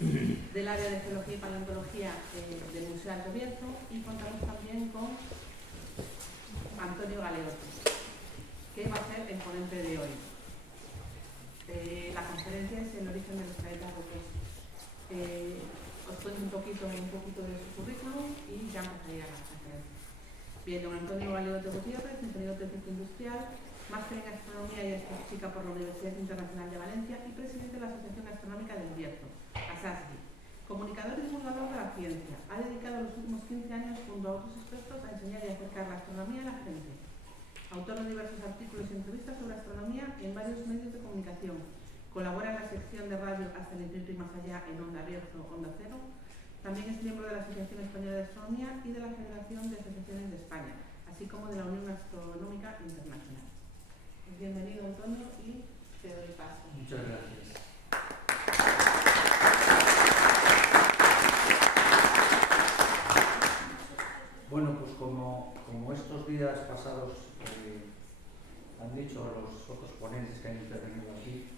del área de Geología y Paleontología del Museo Alto Bierzo, y contamos también con Antonio Galeotti, que va a ser el ponente de hoy. La conferencia es El origen de los planetas rocosos. Os cuento un poquito de su currículum y ya empezaría la conferencia. Bien, don Antonio Galeotti Gutiérrez, ingeniero técnico industrial, máster en Astronomía y Astrofísica por la Universidad Internacional de Valencia y presidente de la Asociación Astronómica del Bierzo, ASASBI. Comunicador y divulgador de la ciencia, ha dedicado los últimos 15 años junto a otros expertos a enseñar y acercar la astronomía a la gente. Autor de diversos artículos y entrevistas sobre astronomía en varios medios de comunicación. Colabora en la sección de radio Hasta el infinito y más allá en Onda Bierzo, Onda Cero. También es miembro de la Asociación Española de Astronomía y de la Federación de Asociaciones de España, así como de la Unión Astronómica Internacional. Bienvenido, Antonio, y te doy paso. Muchas gracias. Bueno, pues como estos días pasados han dicho los otros ponentes que han intervenido aquí,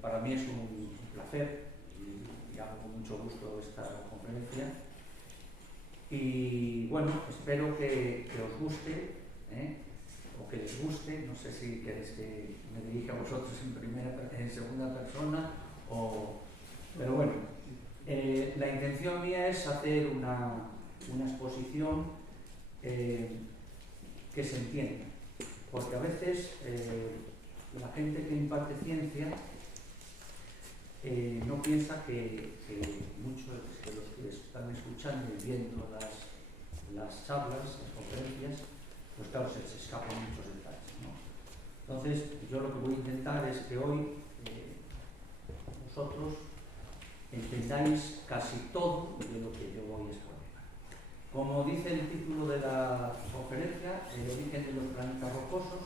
para mí es un placer y hago con mucho gusto esta conferencia. Y bueno, espero que os guste, o que les guste. No sé si queréis que me dirija a vosotros en segunda persona, pero bueno, la intención mía es hacer una exposición que se entienda, porque a veces la gente que imparte ciencia no piensa que muchos de los que están escuchando y viendo las charlas, las conferencias, pues claro, se escapan muchos detalles, ¿no? Entonces, yo lo que voy a intentar es que hoy vosotros entendáis casi todo de lo que yo voy a exponer. Como dice el título de la conferencia, El origen de los planetas rocosos,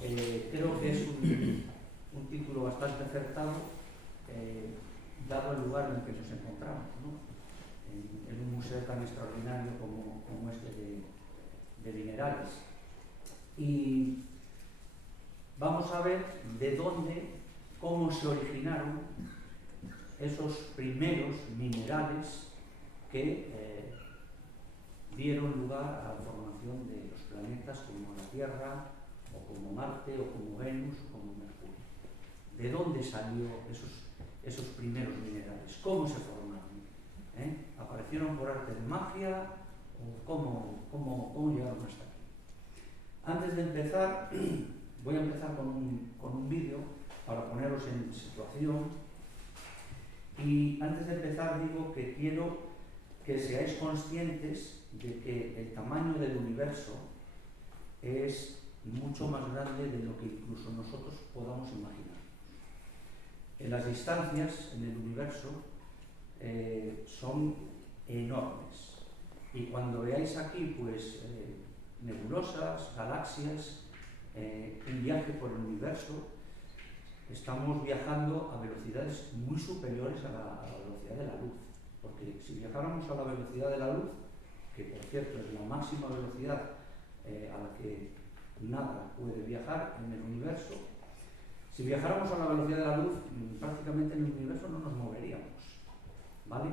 creo que es un título bastante acertado, dado el lugar en el que nos encontramos, ¿no? En un museo tan extraordinario como este de minerales. Y vamos a ver de dónde, cómo se originaron esos primeros minerales que dieron lugar a la formación de los planetas como la Tierra, o como Marte, o como Venus, o como Mercurio. ¿De dónde salieron esos primeros minerales? ¿Cómo se formaron? ¿Aparecieron por arte de magia? ¿O cómo llegaron hasta aquí? Antes de empezar, voy a empezar con un vídeo para poneros en situación. Y antes de empezar digo que quiero que seáis conscientes de que el tamaño del universo es mucho más grande de lo que incluso nosotros podamos imaginar. Las distancias en el universo son enormes. Y cuando veáis aquí, pues, nebulosas, galaxias, un viaje por el universo, estamos viajando a velocidades muy superiores a la velocidad de la luz. Porque si viajáramos a la velocidad de la luz, que por cierto es la máxima velocidad a la que nada puede viajar en el universo, si viajáramos a la velocidad de la luz, prácticamente en el universo no nos moveríamos, ¿vale?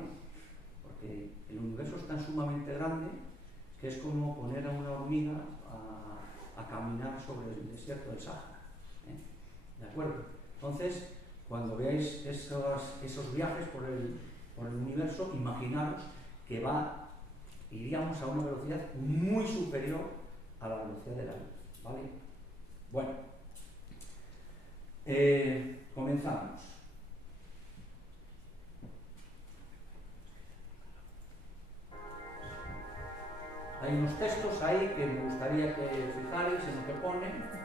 Porque el universo es tan sumamente grande que es como poner a una hormiga a caminar sobre el desierto del Sáhara, ¿de acuerdo? Entonces, cuando veáis esos viajes por el universo, imaginaros que iríamos a una velocidad muy superior a la velocidad de la luz, ¿vale? Bueno, comenzamos. Hay unos textos ahí que me gustaría que fijarais en lo que pone.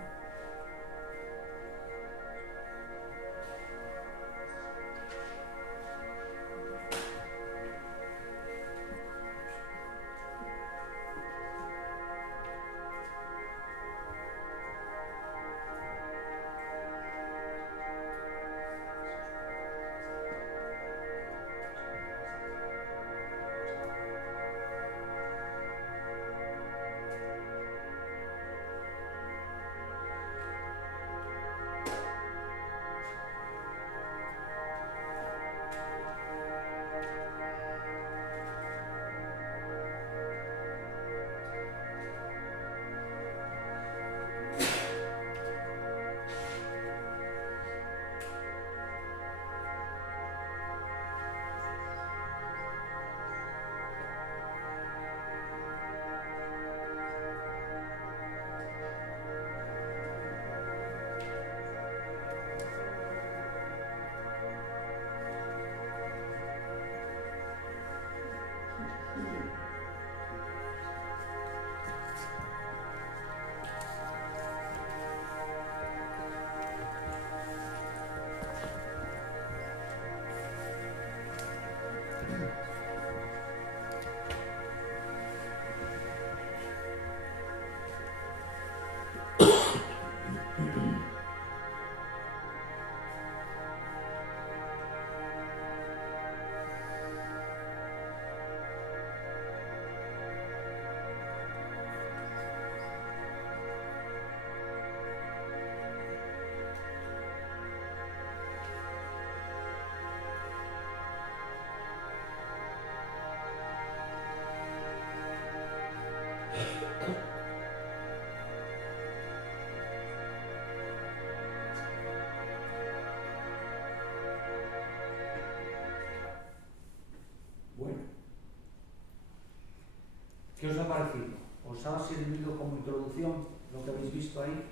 parecido? ¿Os ha servido como introducción lo que habéis visto ahí?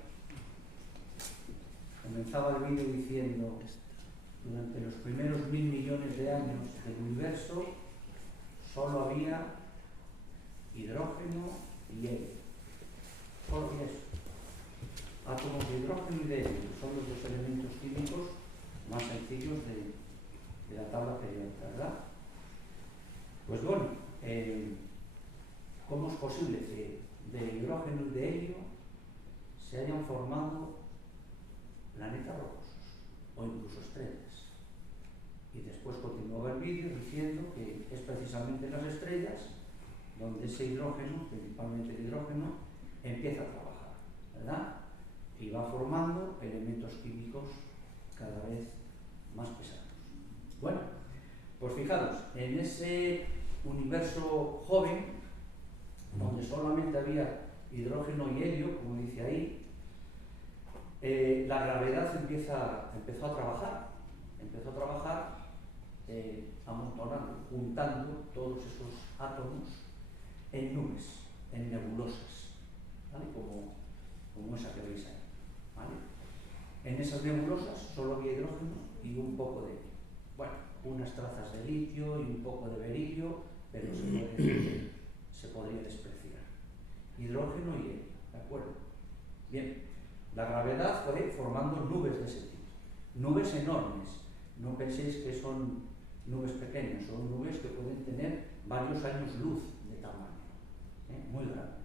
Comenzaba el vídeo diciendo: durante los primeros 1000 millones de años del universo solo había hidrógeno y helio. Solo había eso. Átomos de hidrógeno y de helio son los dos elementos químicos más sencillos de la tabla periódica, ¿verdad? Pues bueno, ¿cómo es posible que de hidrógeno y de helio se hayan formado planetas rocosos o incluso estrellas? Y después continuaba el vídeo diciendo que es precisamente en las estrellas donde ese hidrógeno, principalmente el hidrógeno, empieza a trabajar, ¿verdad? Y va formando elementos químicos cada vez más pesados. Bueno, pues fijaros, en ese universo joven, donde solamente había hidrógeno y helio, como dice ahí, la gravedad empezó a trabajar, amontonando, juntando todos esos átomos en nubes, en nebulosas, ¿vale? Como esa que veis ahí, ¿vale? En esas nebulosas solo había hidrógeno y un poco de helio. Bueno, unas trazas de litio y un poco de berilio, pero se podría despreciar. Hidrógeno y helio, ¿de acuerdo? Bien, la gravedad fue formando nubes de ese tipo. Nubes enormes. No penséis que son nubes pequeñas, son nubes que pueden tener varios años luz de tamaño, muy grandes.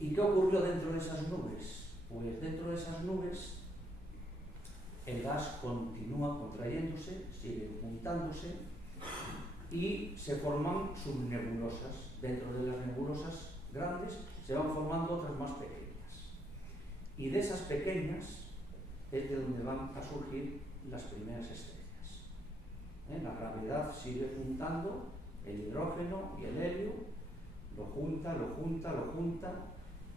¿Y qué ocurrió dentro de esas nubes? Pues dentro de esas nubes el gas continúa contrayéndose, sigue juntándose y se forman subnebulosas. Dentro de las nebulosas grandes se van formando otras más pequeñas. Y de esas pequeñas es de donde van a surgir las primeras estrellas. La gravedad sigue juntando el hidrógeno y el helio, lo junta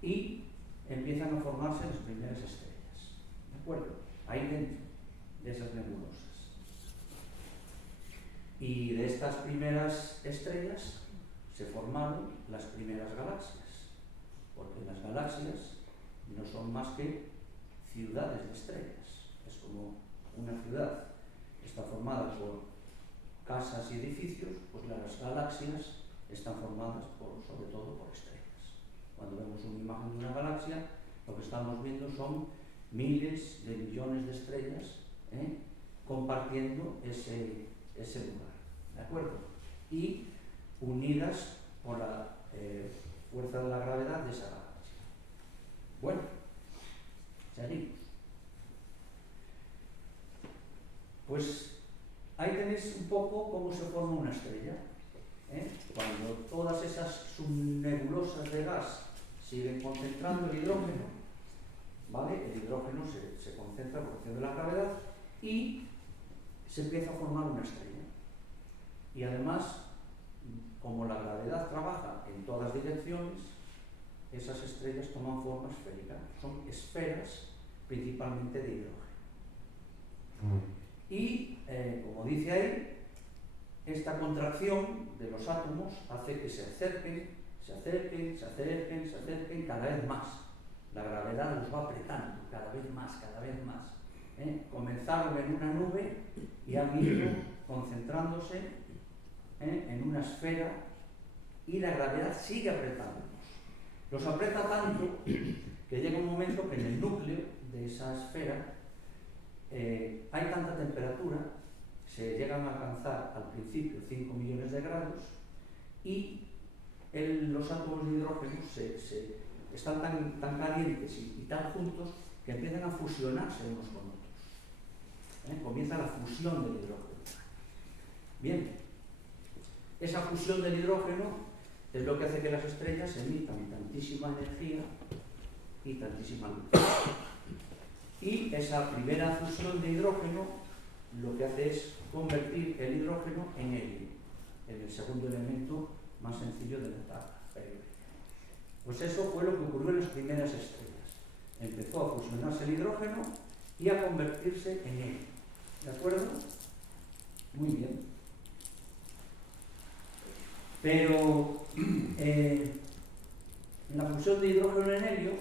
y empiezan a formarse las primeras estrellas. ¿De acuerdo? Ahí dentro de esas nebulosas. Y de estas primeras estrellas se formaron las primeras galaxias, porque las galaxias no son más que ciudades de estrellas. Es como una ciudad está formada por casas y edificios, pues las galaxias están formadas sobre todo por estrellas. Cuando vemos una imagen de una galaxia, lo que estamos viendo son miles de millones de estrellas compartiendo ese lugar, ¿de acuerdo? Y unidas por la fuerza de la gravedad de esa galaxia. Bueno, seguimos. Pues ahí tenéis un poco cómo se forma una estrella. Cuando todas esas subnebulosas de gas siguen concentrando el hidrógeno, ¿vale? El hidrógeno se concentra por acción de la gravedad y se empieza a formar una estrella. Y además, como la gravedad trabaja en todas direcciones, esas estrellas toman forma esférica. Son esferas principalmente de hidrógeno. Y, como dice ahí, esta contracción de los átomos hace que se acerquen cada vez más. La gravedad los va apretando cada vez más. Comenzaron en una nube y han ido concentrándose en una esfera y la gravedad sigue apretándolos. Los aprieta tanto que llega un momento que en el núcleo de esa esfera hay tanta temperatura, se llegan a alcanzar al principio 5 millones de grados y los átomos de hidrógeno están tan calientes y tan juntos que empiezan a fusionarse unos con otros. Comienza la fusión del hidrógeno. Bien, esa fusión del hidrógeno es lo que hace que las estrellas emitan tantísima energía y tantísima luz. Y esa primera fusión de hidrógeno lo que hace es convertir el hidrógeno en helio, en el segundo elemento más sencillo de la tabla periódica. Pues eso fue lo que ocurrió en las primeras estrellas. Empezó a fusionarse el hidrógeno y a convertirse en helio. ¿De acuerdo? Muy bien. Pero la fusión de hidrógeno en helio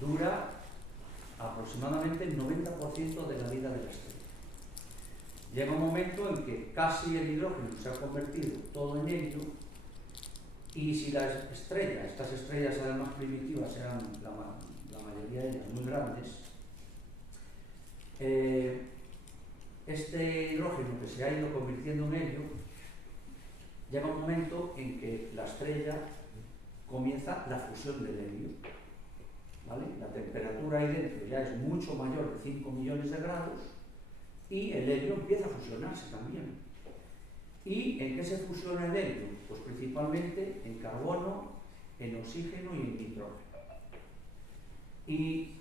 dura aproximadamente el 90% de la vida de la estrella. Llega un momento en que casi el hidrógeno se ha convertido todo en helio, y si las estrellas, estas estrellas eran más primitivas, eran la mayoría de ellas muy grandes, este hidrógeno que se ha ido convirtiendo en helio, llega un momento en que la estrella comienza la fusión del helio, ¿vale? La temperatura ahí dentro ya es mucho mayor de 5 millones de grados y el helio empieza a fusionarse también. ¿Y en qué se fusiona el helio? Pues principalmente en carbono, en oxígeno y en nitrógeno. Y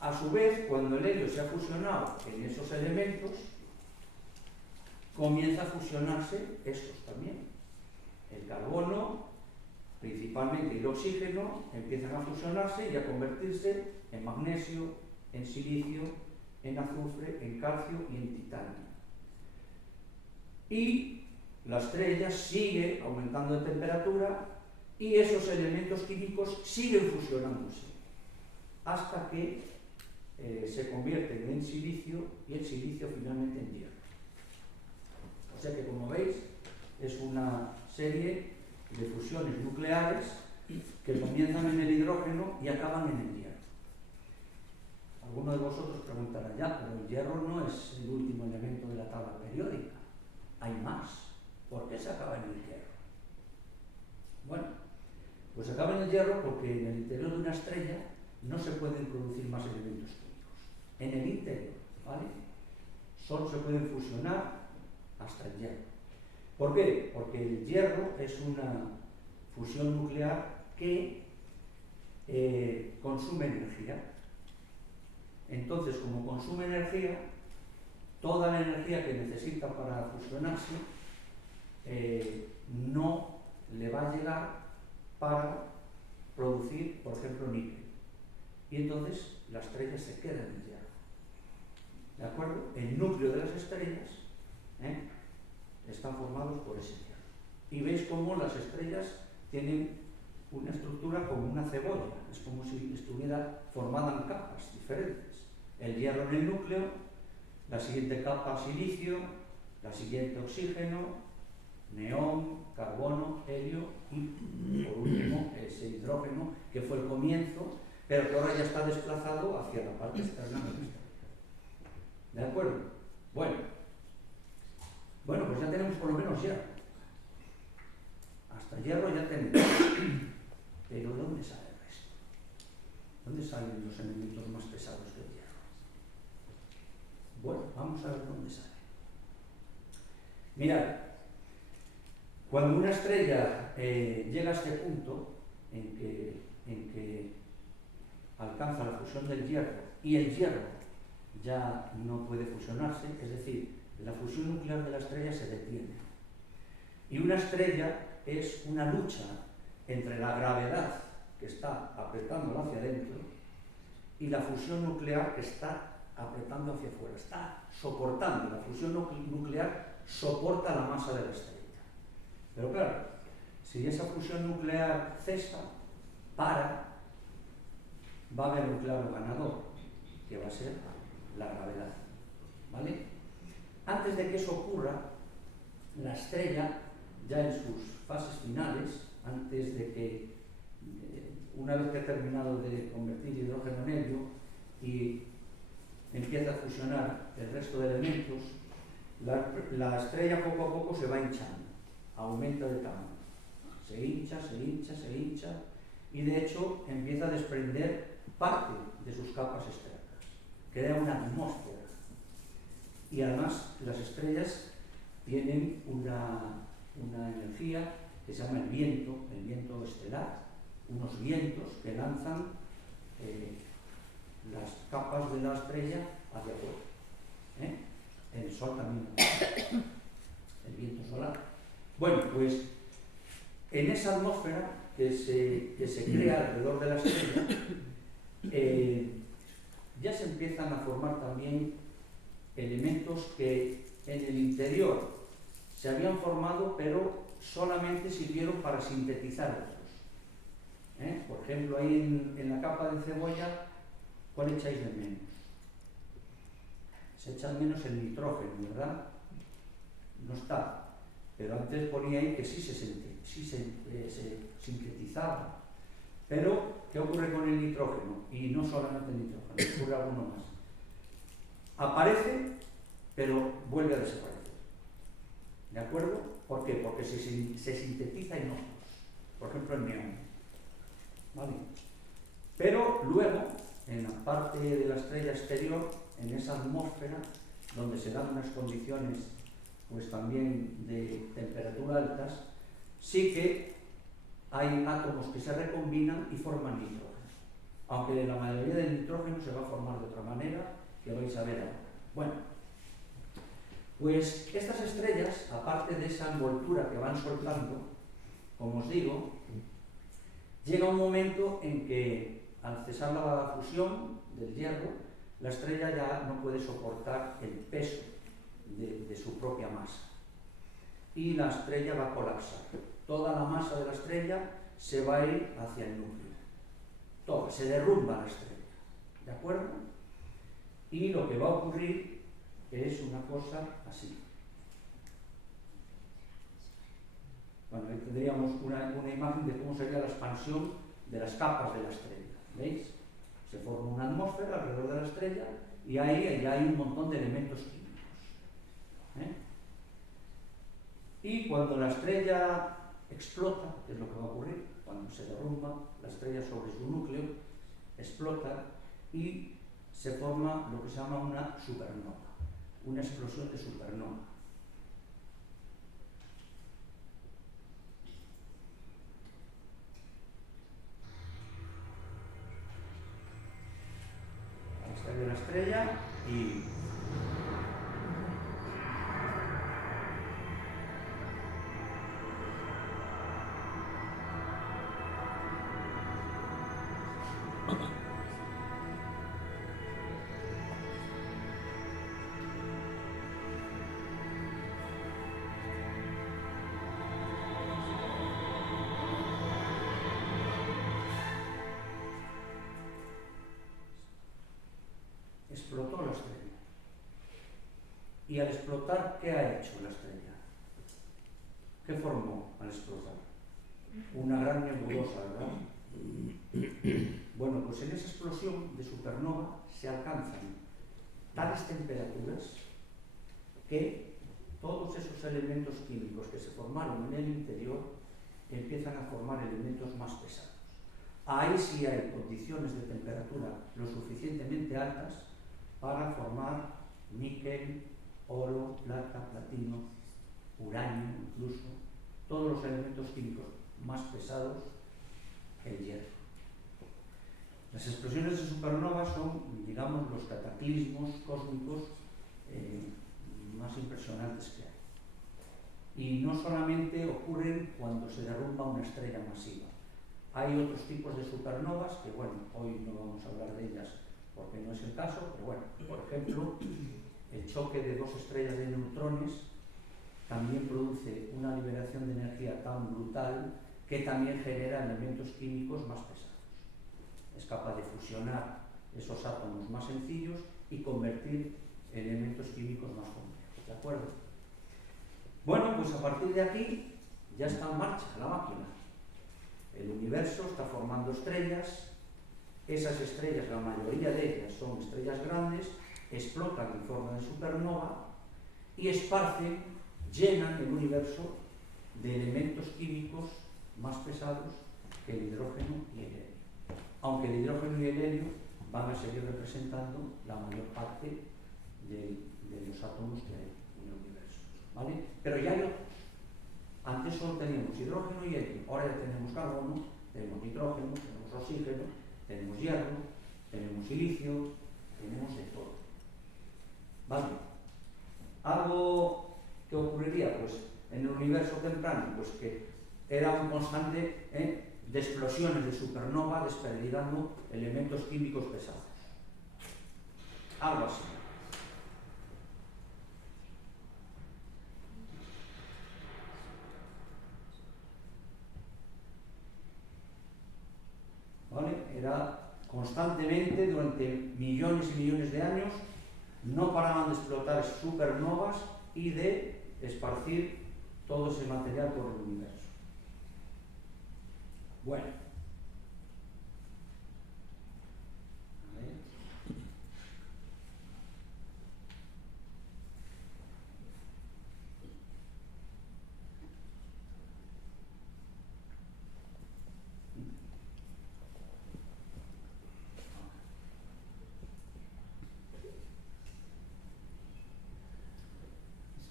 a su vez, cuando el helio se ha fusionado en esos elementos, comienza a fusionarse estos también. El carbono, principalmente, y el oxígeno empiezan a fusionarse y a convertirse en magnesio, en silicio, en azufre, en calcio y en titanio. Y la estrella sigue aumentando de temperatura y esos elementos químicos siguen fusionándose hasta que se convierten en silicio y el silicio finalmente en hierro. O sea que, como veis, es una serie de fusiones nucleares que comienzan en el hidrógeno y acaban en el hierro. Algunos de vosotros preguntarán, ya, pero el hierro no es el último elemento de la tabla periódica. Hay más. ¿Por qué se acaba en el hierro? Bueno, pues se acaba en el hierro porque en el interior de una estrella no se pueden producir más elementos químicos. En el interior, ¿vale? Solo se pueden fusionar hasta el hierro. ¿Por qué? Porque el hierro es una fusión nuclear que consume energía. Entonces, como consume energía, toda la energía que necesita para fusionarse no le va a llegar para producir, por ejemplo, níquel. Y entonces la estrella se queda en el hierro. ¿De acuerdo? El núcleo de las estrellas están formados por ese hierro. Y veis cómo las estrellas tienen una estructura como una cebolla. Es como si estuviera formada en capas diferentes. El hierro en el núcleo, la siguiente capa silicio, la siguiente oxígeno, neón, carbono, helio y por último ese hidrógeno que fue el comienzo, pero que ahora ya está desplazado hacia la parte externa de la estrella. ¿De acuerdo? Bueno, pues ya tenemos por lo menos hierro. Hasta hierro ya tenemos. Pero ¿dónde sale el resto? ¿Dónde salen los elementos más pesados del hierro? Bueno, vamos a ver dónde sale. Mirad, cuando una estrella llega a este punto en que alcanza la fusión del hierro y el hierro ya no puede fusionarse, es decir, la fusión nuclear de la estrella se detiene. Y una estrella es una lucha entre la gravedad que está apretándola hacia adentro y la fusión nuclear que está apretando hacia afuera. Está soportando, la fusión nuclear soporta la masa de la estrella. Pero claro, si esa fusión nuclear cesa, va a haber un claro ganador, que va a ser la gravedad. ¿Vale? Antes de que eso ocurra, la estrella, ya en sus fases finales, antes de que, una vez que ha terminado de convertir hidrógeno en helio y empieza a fusionar el resto de elementos, la estrella poco a poco se va hinchando, aumenta de tamaño. Se hincha, y de hecho empieza a desprender parte de sus capas externas. Crea una atmósfera. Y además las estrellas tienen una energía que se llama el viento estelar, unos vientos que lanzan las capas de la estrella hacia afuera. El Sol también, el viento solar. Bueno, pues en esa atmósfera que se crea alrededor de la estrella, ya se empiezan a formar también elementos que en el interior se habían formado, pero solamente sirvieron para sintetizar otros. Por ejemplo, ahí en la capa de cebolla, ¿cuál echáis de menos? Se echa menos el nitrógeno, ¿verdad? No está. Pero antes ponía ahí que sí se sintetizaba. Pero, ¿qué ocurre con el nitrógeno? Y no solamente el nitrógeno, ocurre alguno más. Aparece, pero vuelve a desaparecer. ¿De acuerdo? ¿Por qué? Porque se sintetiza en otros. Por ejemplo, el neón. ¿Vale? Pero luego, en la parte de la estrella exterior, en esa atmósfera, donde se dan unas condiciones pues también de temperatura altas, sí que hay átomos que se recombinan y forman nitrógeno. Aunque la mayoría del nitrógeno se va a formar de otra manera, que vais a ver ahora. Bueno, pues estas estrellas, aparte de esa envoltura que van soltando, como os digo, llega un momento en que al cesar la fusión del hierro, la estrella ya no puede soportar el peso de su propia masa y la estrella va a colapsar. Toda la masa de la estrella se va a ir hacia el núcleo. Toda, se derrumba la estrella. ¿De acuerdo? Y lo que va a ocurrir es una cosa así. Bueno, ahí tendríamos una imagen de cómo sería la expansión de las capas de la estrella. ¿Veis? Se forma una atmósfera alrededor de la estrella y ahí ya hay un montón de elementos químicos. Y cuando la estrella explota, que es lo que va a ocurrir, cuando se derrumba la estrella sobre su núcleo, explota y se forma lo que se llama una supernova, una explosión de supernova. Ahí sale la estrella y explotó la estrella. Y al explotar, ¿qué ha hecho la estrella? ¿Qué formó al explotar? Una gran nebulosa, ¿verdad? Bueno, pues en esa explosión de supernova se alcanzan tales temperaturas que todos esos elementos químicos que se formaron en el interior empiezan a formar elementos más pesados. Ahí sí hay condiciones de temperatura lo suficientemente altas para formar níquel, oro, plata, platino, uranio incluso, todos los elementos químicos más pesados que el hierro. Las explosiones de supernova son, digamos, los cataclismos cósmicos más impresionantes que hay. Y no solamente ocurren cuando se derrumba una estrella masiva. Hay otros tipos de supernovas que, bueno, hoy no vamos a hablar de ellas porque no es el caso, pero bueno, por ejemplo, el choque de dos estrellas de neutrones también produce una liberación de energía tan brutal que también genera elementos químicos más pesados. Es capaz de fusionar esos átomos más sencillos y convertir elementos químicos más complejos. ¿De acuerdo? Bueno, pues a partir de aquí ya está en marcha la máquina. El universo está formando estrellas. Esas estrellas, la mayoría de ellas son estrellas grandes, explotan en forma de supernova y esparcen, llenan el universo de elementos químicos más pesados que el hidrógeno y el helio. Aunque el hidrógeno y el helio van a seguir representando la mayor parte de los átomos que hay en el universo. ¿Vale? Pero ya hay otros. Antes solo teníamos hidrógeno y helio, ahora ya tenemos carbono, tenemos nitrógeno, tenemos oxígeno, tenemos hierro, tenemos silicio, tenemos de todo. ¿Vale? Algo que ocurriría pues, en el universo temprano, pues que era un constante de explosiones de supernova desperdigando elementos químicos pesados. Algo así. durante millones y millones de años no paraban de explotar supernovas y de esparcir todo ese material por el universo. Bueno, a ver.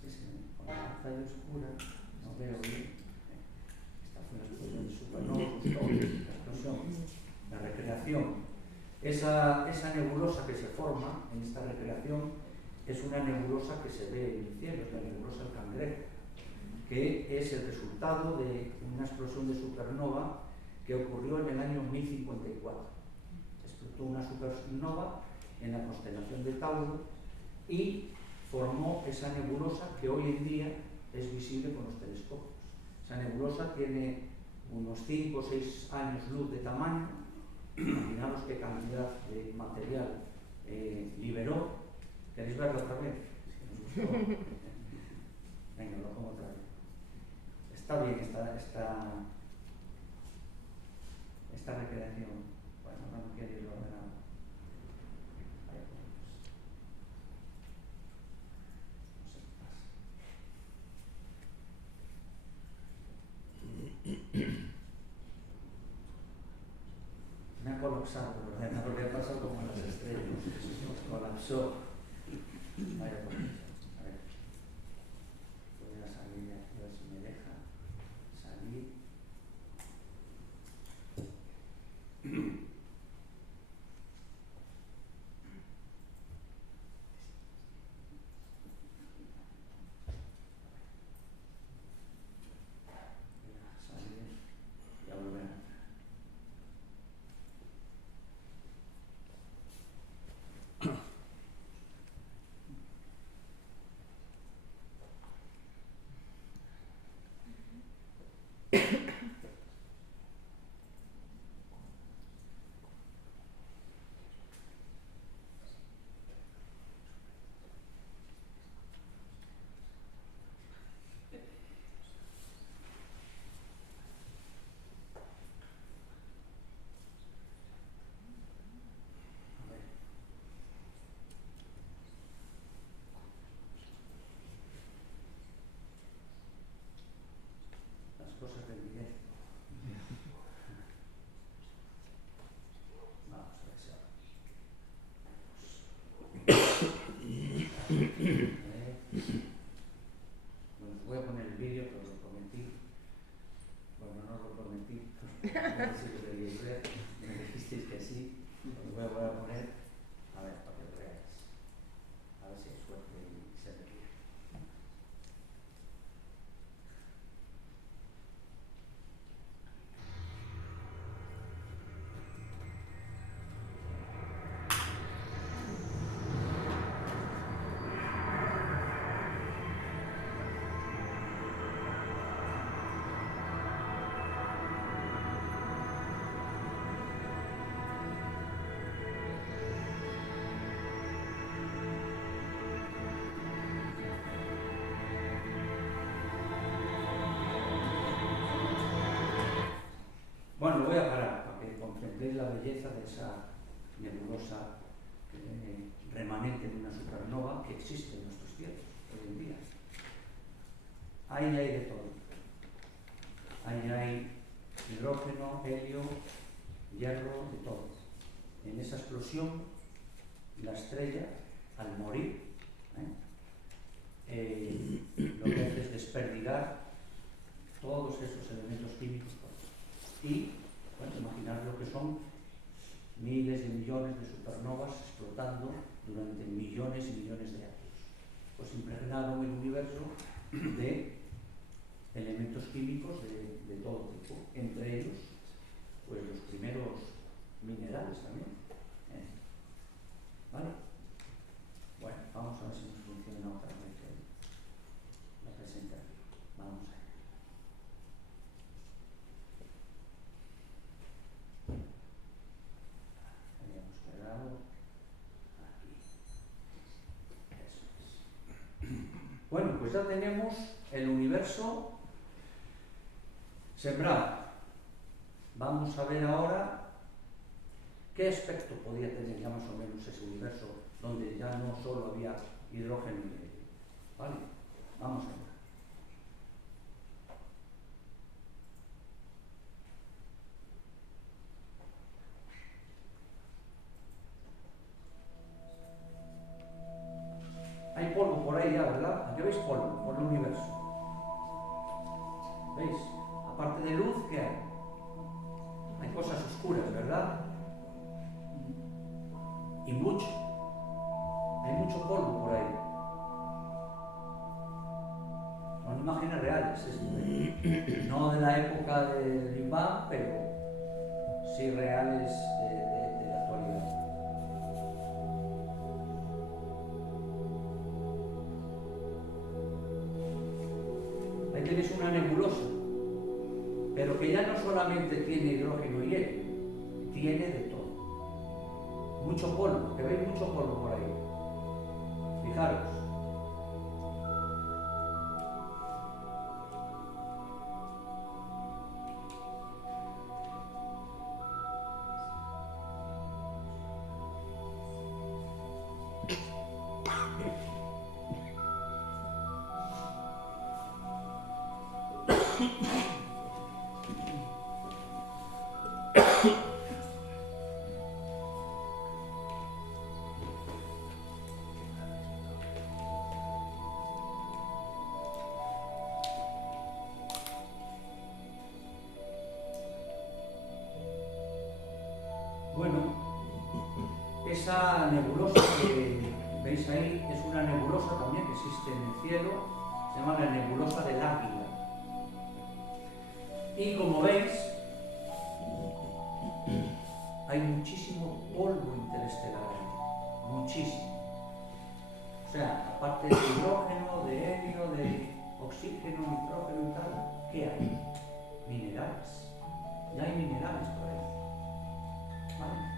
Es que con la pantalla oscura no veo bien. Esta fue la explosión de supernovas, la explosión, la recreación. Esa nebulosa que se forma en esta recreación es una nebulosa que se ve en el cielo, es la nebulosa del Cangrejo, que es el resultado de una explosión de supernova que ocurrió en el año 1054. Explotó una supernova en la constelación de Tauro y formó esa nebulosa que hoy en día es visible con los telescopios. Esa nebulosa tiene unos 5 o 6 años luz de tamaño. Imaginaos qué cantidad de material liberó. ¿Queréis verlo otra vez? Si nos gustó. Venga, lo pongo otra vez. Está bien esta recreación. Bueno, no quiero irlo a ver ahora. Ahí ponemos. No sé qué pasa. Me ha colapsado el ordenador, le ha pasado como en las estrellas, colapsó. Vaya por eso. A ver, voy a salir de aquí, a ver si me deja salir. Voy a salir y a volver a entrar. A ver. Las cosas del directo. Vamos a ver si ahora. Bueno, voy a poner el vídeo, pero lo prometí. Bueno, no lo prometí. No sé si lo queríais ver. Me dijisteis que sí. Os voy a poner. A ver, para que lo veáis. A ver si hay suerte y se ve bien. Bueno, voy a parar para que contempléis la belleza de esa nebulosa remanente de una supernova que existe en nuestros cielos hoy en día. Ahí hay de todo. Ahí hay hidrógeno, helio, hierro, de todo. En esa explosión, la estrella, al morir, lo que hace es desperdigar todos esos elementos químicos. Y, bueno, imaginar lo que son miles de millones de supernovas explotando durante millones y millones de años. Pues impregnaron el universo de elementos químicos de todo tipo, entre ellos, pues los primeros minerales también. ¿Vale? Bueno, vamos a ver si nos funciona otra vez la presentación. Vamos a ver. Habíamos quedado. ya tenemos el universo sembrado. Vamos a ver ahora qué aspecto podía tener ya más o menos ese universo donde ya no solo había hidrógeno y helio. ¿Vale? Vamos a ver. Hay polvo por ahí ya, ¿verdad? ¿A qué veis polvo? Por el universo. ¿Veis? Aparte de luz, ¿qué hay? Hay cosas oscuras, ¿verdad? Y mucho. Hay mucho polvo por ahí. Son imágenes reales, no de la época del Big Bang, pero sí reales de la actualidad. Ahí tenéis una nebulosa, pero que ya no solamente tiene hidrógeno y helio, tiene de todo. Mucho polvo, que veis mucho polvo por ahí. Fijaros. Bueno, esa nebulosa que veis ahí es una nebulosa también que existe en el cielo, se llama la nebulosa del Águila. Y como veis, hay muchísimo polvo interestelar ahí, muchísimo. O sea, aparte de hidrógeno, de helio, de oxígeno, nitrógeno y tal, ¿qué hay? Minerales. Ya hay minerales por ahí. ¿Vale?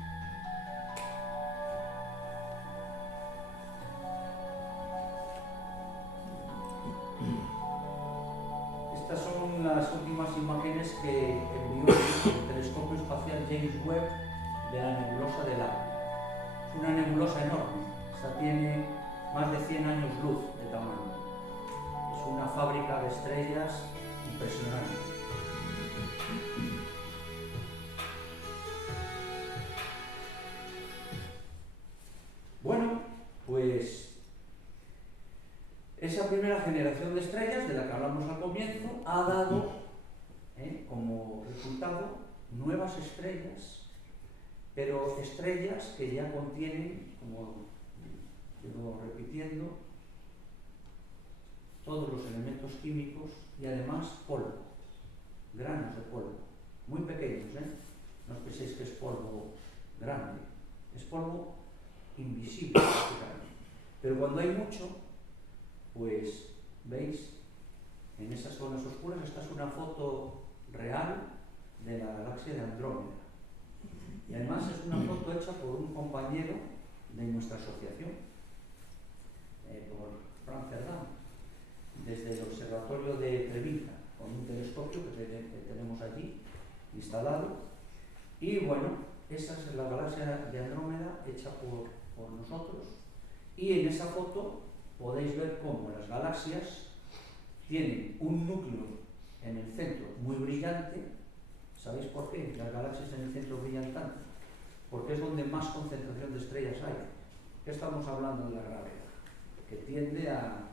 Estas son las últimas imágenes que envió el telescopio espacial James Webb de la nebulosa del Águila. Es una nebulosa enorme. Esta tiene más de 100 años luz de tamaño. Es una fábrica de estrellas impresionante. Bueno, pues esa primera generación de estrellas de la que hablamos al comienzo ha dado como resultado nuevas estrellas, pero estrellas que ya contienen, como llevo repitiendo, todos los elementos químicos y además polvo, granos de polvo, muy pequeños, no os penséis que es polvo grande, es polvo invisible prácticamente. Pero cuando hay mucho, pues veis en esas zonas oscuras, esta es una foto real de la galaxia de Andrómeda. Y además es una foto hecha por un compañero de nuestra asociación, por Franz Cerdán, desde el observatorio de Treblinka, con un telescopio que tenemos allí instalado. Y bueno, esa es la galaxia de Andrómeda hecha por nosotros. Y en esa foto podéis ver cómo las galaxias tienen un núcleo en el centro muy brillante. ¿Sabéis por qué las galaxias en el centro brillan tanto? Porque es donde más concentración de estrellas hay. ¿Qué estamos hablando de la gravedad? Que tiende a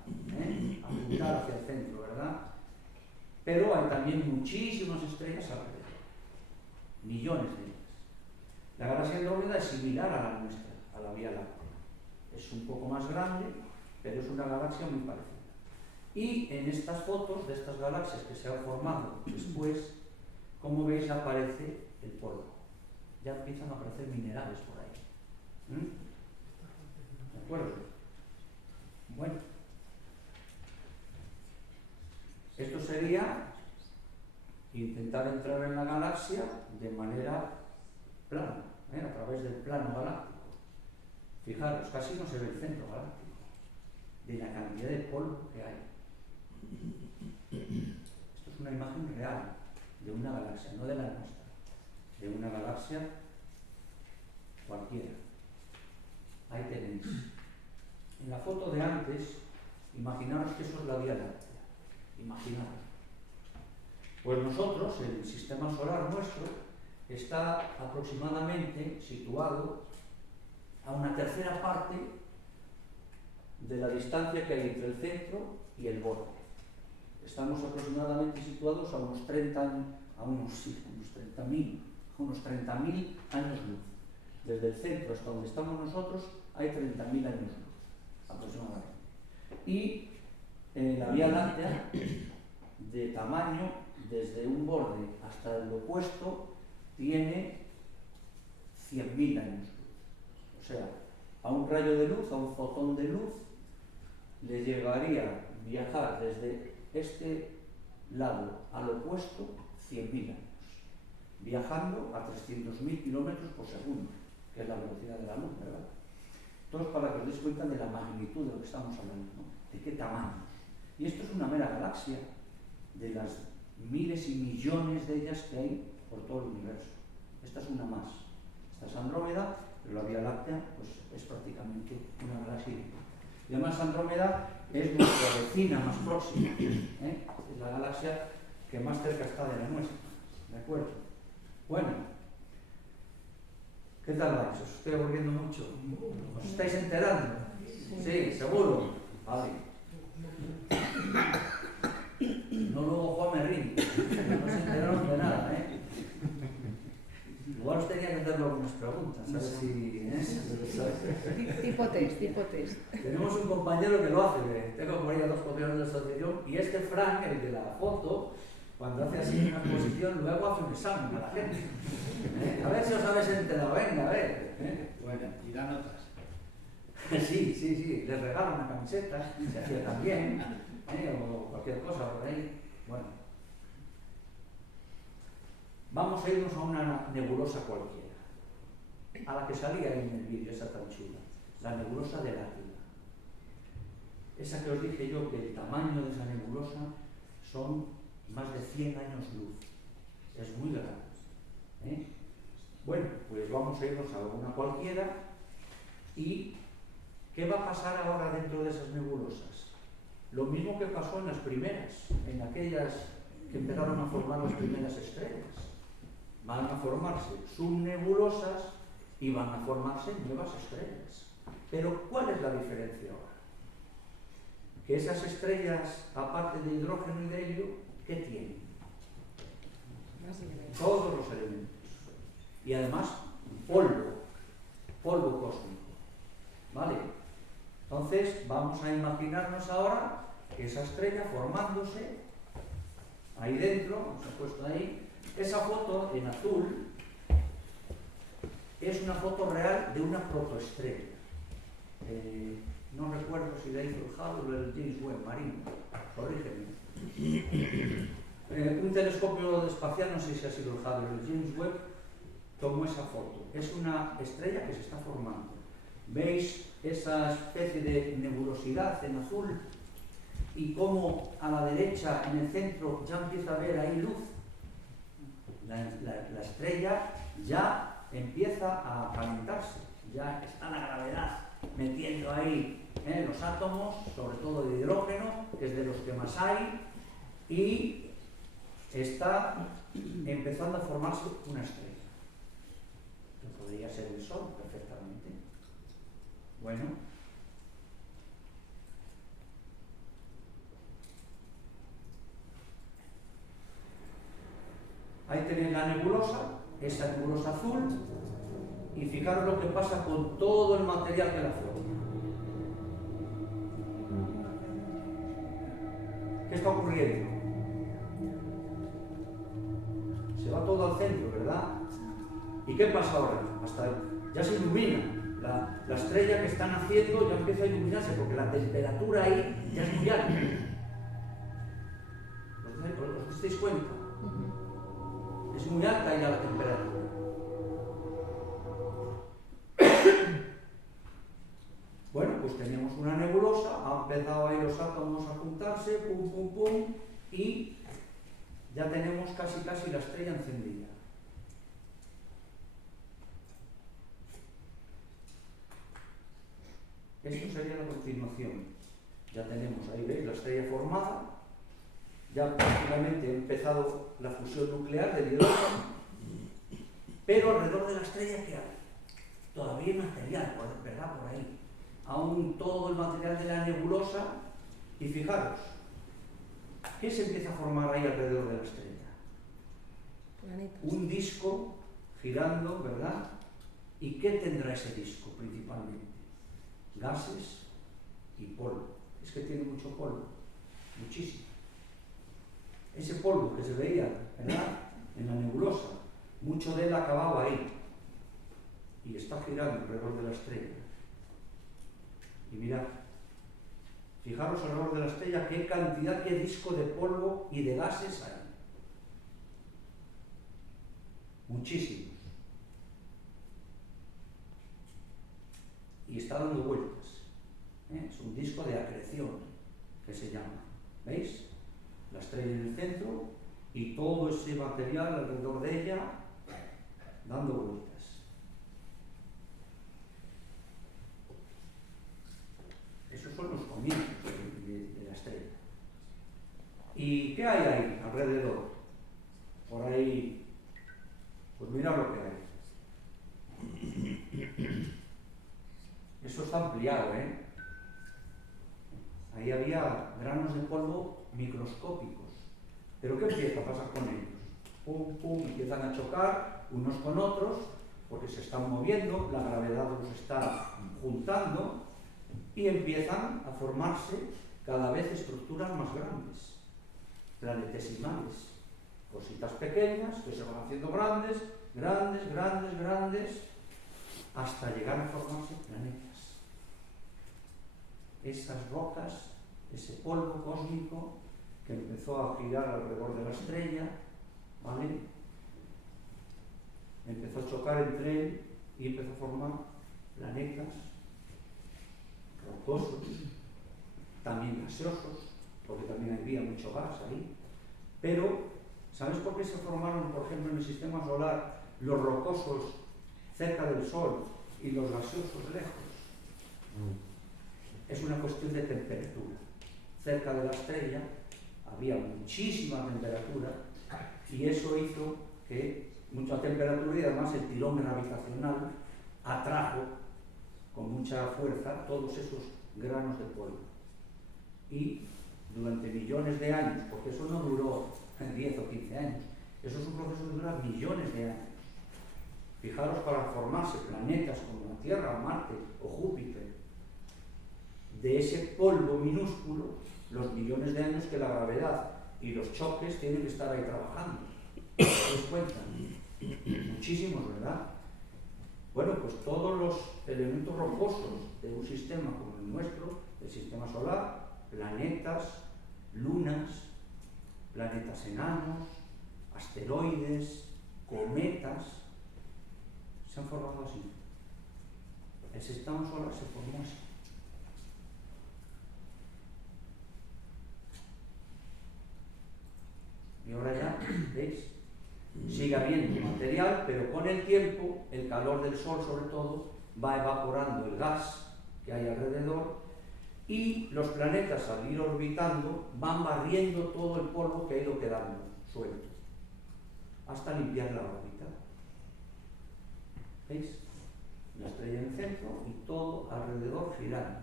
apuntar hacia el centro, ¿verdad? Pero hay también muchísimas estrellas alrededor, millones de ellas. La galaxia Andrómeda es similar a la nuestra, a la Vía Láctea. Es un poco más grande, pero es una galaxia muy parecida. Y en estas fotos de estas galaxias que se han formado después, como veis, aparece el polvo. Ya empiezan a aparecer minerales por ahí. ¿De acuerdo? Bueno. Esto sería intentar entrar en la galaxia de manera plana, a través del plano galáctico. Fijaros, casi no se ve el centro galáctico, de la cantidad de polvo que hay. Esto es una imagen real de una galaxia, no de la nuestra, de una galaxia cualquiera. Ahí tenéis. En la foto de antes, imaginaros que eso es la Vía Láctea. Imaginaros. Pues nosotros, el sistema solar nuestro, está aproximadamente situado a una tercera parte de la distancia que hay entre el centro y el borde. Estamos aproximadamente situados a unos 30.000 años luz. Desde el centro hasta donde estamos nosotros hay 30.000 años luz, aproximadamente. Y la Vía Láctea, de tamaño, desde un borde hasta el opuesto, tiene 100.000 años luz. O sea, a un rayo de luz, a un fotón de luz, le llegaría viajar desde este lado al opuesto 100.000 años, viajando a 300.000 kilómetros por segundo, que es la velocidad de la luz, ¿verdad? Entonces, para que os deis cuenta de la magnitud de lo que estamos hablando, ¿no? De qué tamaños. Y esto es una mera galaxia de las miles y millones de ellas que hay por todo el universo. Esta es una más. Esta es Andrómeda, pero la Vía Láctea pues, es prácticamente una galaxia. Y además Andrómeda es nuestra vecina más próxima, ¿eh? Es la galaxia que más cerca está de la nuestra, ¿de acuerdo? Bueno, ¿qué tal vais? ¿Os estoy aburriendo mucho? ¿Os estáis enterando? Sí, seguro. Vale. No luego Juan me rinde, no se enteraron de nada, ¿eh? Igual os tenía que hacerle algunas preguntas, a ver si... Tipo test. Tenemos un compañero que lo hace, tengo por ahí a 2 compañeros de asociación, y este Frank, el de la foto, cuando hace así una exposición, luego hace un examen a la gente. A ver si os habéis enterado, venga, a ver. Bueno, y da notas. Sí, les regalo una camiseta, se hacía también, o cualquier cosa por ahí. Bueno, vamos a irnos a una nebulosa cualquiera, a la que salía en el vídeo, esa tan chula, la nebulosa de Águila. Esa que os dije yo que el tamaño de esa nebulosa son más de 100 años luz, es muy grande, ¿eh? Bueno, pues vamos a irnos a alguna cualquiera y ¿qué va a pasar ahora dentro de esas nebulosas? Lo mismo que pasó en las primeras, en aquellas que empezaron a formar las primeras estrellas. Van a formarse subnebulosas y van a formarse nuevas estrellas. Pero ¿cuál es la diferencia ahora? Que esas estrellas, aparte de hidrógeno y de helio, ¿qué tienen? Todos los elementos. Y además, polvo cósmico. ¿Vale? Entonces, vamos a imaginarnos ahora que esa estrella formándose ahí dentro, se ha puesto ahí, esa foto en azul es una foto real de una protoestrella. No recuerdo si la hizo el Hubble o el James Webb marino, corrígeme. Un telescopio espacial, no sé si ha sido el Hubble o el James Webb, tomó esa foto. Es una estrella que se está formando. ¿Veis esa especie de nebulosidad en azul? Y cómo a la derecha, en el centro, ya empieza a ver ahí luz. La estrella ya empieza a calentarse, ya está la gravedad metiendo ahí los átomos, sobre todo de hidrógeno, que es de los que más hay, y está empezando a formarse una estrella, que podría ser el Sol perfectamente. Bueno, ahí tenéis la nebulosa, esa nebulosa azul, y fijaros lo que pasa con todo el material que la forma. ¿Qué está ocurriendo? Se va todo al centro, ¿verdad? ¿Y qué pasa ahora? Ya se ilumina. La estrella que está naciendo ya empieza a iluminarse porque la temperatura ahí ya es muy alta. ¿Os dais cuenta? Es muy alta ya la temperatura. Bueno, pues tenemos una nebulosa, han empezado ahí los átomos a juntarse, pum, pum, pum, y ya tenemos casi la estrella encendida. Esto sería la continuación. Ya tenemos ahí, ¿veis? La estrella formada. Ya prácticamente ha empezado la fusión nuclear del hidrógeno. Pero alrededor de la estrella, ¿qué hay? Todavía hay material, ¿verdad? Por ahí. Aún todo el material de la nebulosa. Y fijaros, ¿qué se empieza a formar ahí alrededor de la estrella? Planetas. Un disco girando, ¿verdad? ¿Y qué tendrá ese disco principalmente? Gases y polvo. Es que tiene mucho polvo, muchísimo. Ese polvo que se veía, ¿verdad?, en la nebulosa, mucho de él acababa ahí y está girando alrededor de la estrella. Y mirad, fijaros alrededor de la estrella qué cantidad, qué disco de polvo y de gases hay. Muchísimos. Y está dando vueltas. Es un disco de acreción que se llama. ¿Veis? La estrella en el centro y todo ese material alrededor de ella dando vueltas. Esos son los comienzos de la estrella. ¿Y qué hay ahí alrededor? Por ahí, pues mirad lo que hay. Eso está ampliado, ¿eh? Ahí había granos de polvo microscópicos. ¿Pero qué empieza a pasar con ellos? Pum, pum, empiezan a chocar unos con otros porque se están moviendo, la gravedad los está juntando y empiezan a formarse cada vez estructuras más grandes, planetesimales, cositas pequeñas que se van haciendo grandes, grandes, grandes, grandes, hasta llegar a formarse planetas. Esas rocas, ese polvo cósmico que empezó a girar alrededor de la estrella, ¿vale? Empezó a chocar entre él y empezó a formar planetas rocosos, también gaseosos, porque también había mucho gas ahí. Pero, ¿sabes por qué se formaron, por ejemplo, en el sistema solar los rocosos cerca del Sol y los gaseosos lejos? Es una cuestión de temperatura. Cerca de la estrella había muchísima temperatura y eso hizo que mucha temperatura y además el tirón gravitacional atrajo con mucha fuerza todos esos granos de polvo. Y durante millones de años, porque eso no duró 10 o 15 años, eso es un proceso que dura millones de años. Fijaros, para formarse planetas como la Tierra, Marte o Júpiter, de ese polvo minúsculo, los millones de años que la gravedad y los choques tienen que estar ahí trabajando. ¿Os cuentan? Muchísimos, ¿verdad? Bueno, pues todos los elementos rocosos de un sistema como el nuestro, el sistema solar, planetas, lunas, planetas enanos, asteroides, cometas, se han formado así. El sistema solar se formó así. Y ahora ya, ¿veis? Sigue habiendo material, pero con el tiempo, el calor del Sol sobre todo, va evaporando el gas que hay alrededor y los planetas al ir orbitando van barriendo todo el polvo que ha ido quedando suelto hasta limpiar la órbita. ¿Veis? La estrella en el centro y todo alrededor girando.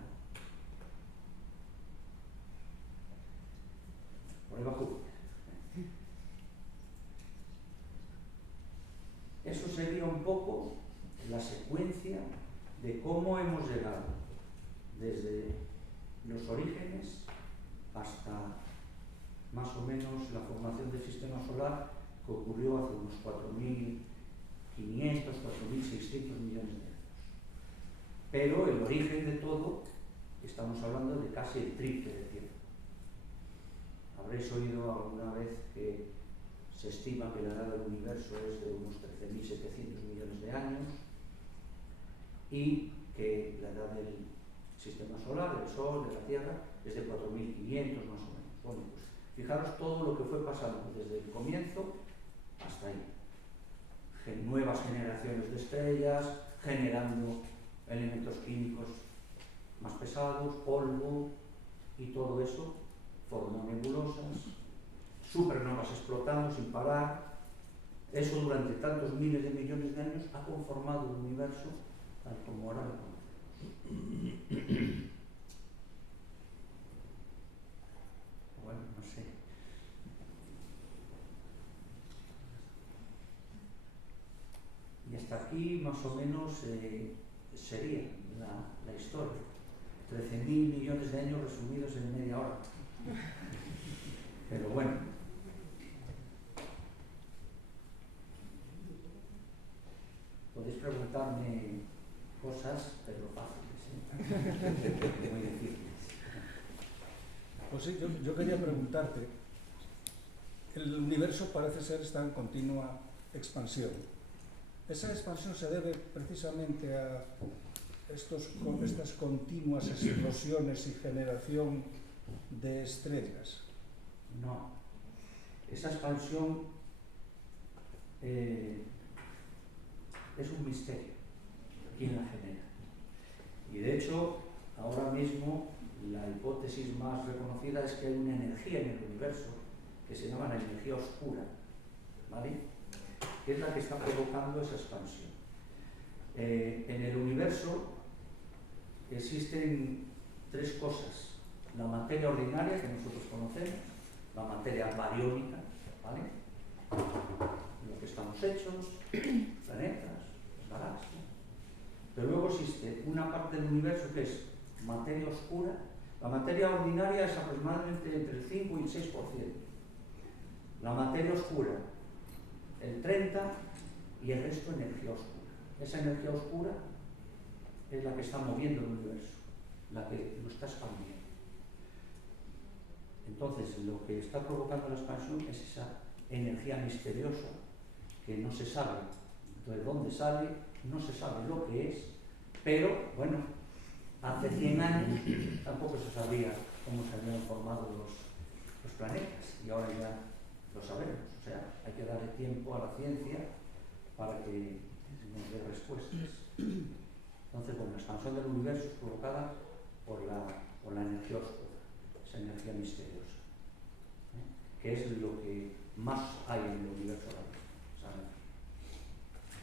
Por ahí va Júpiter. Eso sería un poco la secuencia de cómo hemos llegado desde los orígenes hasta más o menos la formación del sistema solar, que ocurrió hace unos 4.500, 4.600 millones de años. Pero el origen de todo, estamos hablando de casi el triple de tiempo. Habréis oído alguna vez que se estima que la edad del universo es de unos 13.700 millones de años y que la edad del sistema solar, el Sol, de la Tierra, es de 4.500 más o menos. Bueno, pues fijaros todo lo que fue pasando desde el comienzo hasta ahí. Nuevas generaciones de estrellas, generando elementos químicos más pesados, polvo, y todo eso formó nebulosas, supernovas explotando sin parar. Eso durante tantos miles de millones de años ha conformado el universo tal como ahora lo conocemos. Bueno, no sé. Y hasta aquí más o menos sería la historia. 13.000 millones de años resumidos en media hora. Pero bueno. Podéis preguntarme cosas, pero fáciles, muy difíciles. Pues sí, yo quería preguntarte, el universo parece ser está en continua expansión. ¿Esa expansión se debe precisamente a estas continuas explosiones y generación de estrellas? No. Esa expansión es un misterio. ¿Quién la genera? Y de hecho, ahora mismo, la hipótesis más reconocida es que hay una energía en el universo que se llama la energía oscura, ¿vale? Que es la que está provocando esa expansión. En el universo existen tres cosas: la materia ordinaria que nosotros conocemos, la materia bariónica, ¿vale? Lo que estamos hechos, planetas, galaxias. Pero luego existe una parte del universo que es materia oscura. La materia ordinaria es aproximadamente entre el 5 y el 6%. La materia oscura, el 30%, y el resto energía oscura. Esa energía oscura es la que está moviendo el universo, la que lo está expandiendo. Entonces, lo que está provocando la expansión es esa energía misteriosa que no se sabe de dónde sale, no se sabe lo que es, pero bueno, hace 100 años tampoco se sabía cómo se habían formado los planetas, y ahora ya lo sabemos. O sea, hay que darle tiempo a la ciencia para que nos dé respuestas. Entonces, bueno, la expansión del universo es provocada por la energía oscura, esa energía misteriosa, que es lo que más hay en el universo ahora mismo.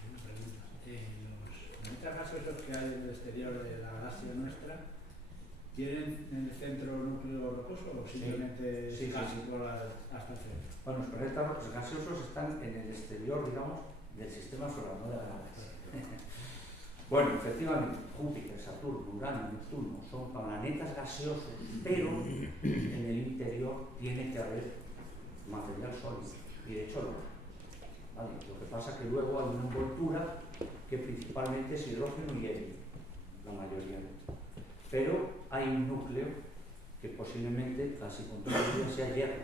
Una pregunta. Los planetas gaseosos que hay en el exterior de la galaxia nuestra, ¿tienen en el centro núcleo rocoso o simplemente sí, casi sí. por hasta el centro? Bueno, los planetas gaseosos están en el exterior, digamos, del sistema solar, no de la galaxia. Bueno, efectivamente, Júpiter, Saturno, Urano, Neptuno son planetas gaseosos, pero en el interior tiene que haber material sólido, y de hecho lo hay. ¿Vale? Lo que pasa es que luego hay una envoltura que principalmente es hidrógeno y helio, la mayoría. Pero hay un núcleo que posiblemente casi con toda la sea hierro,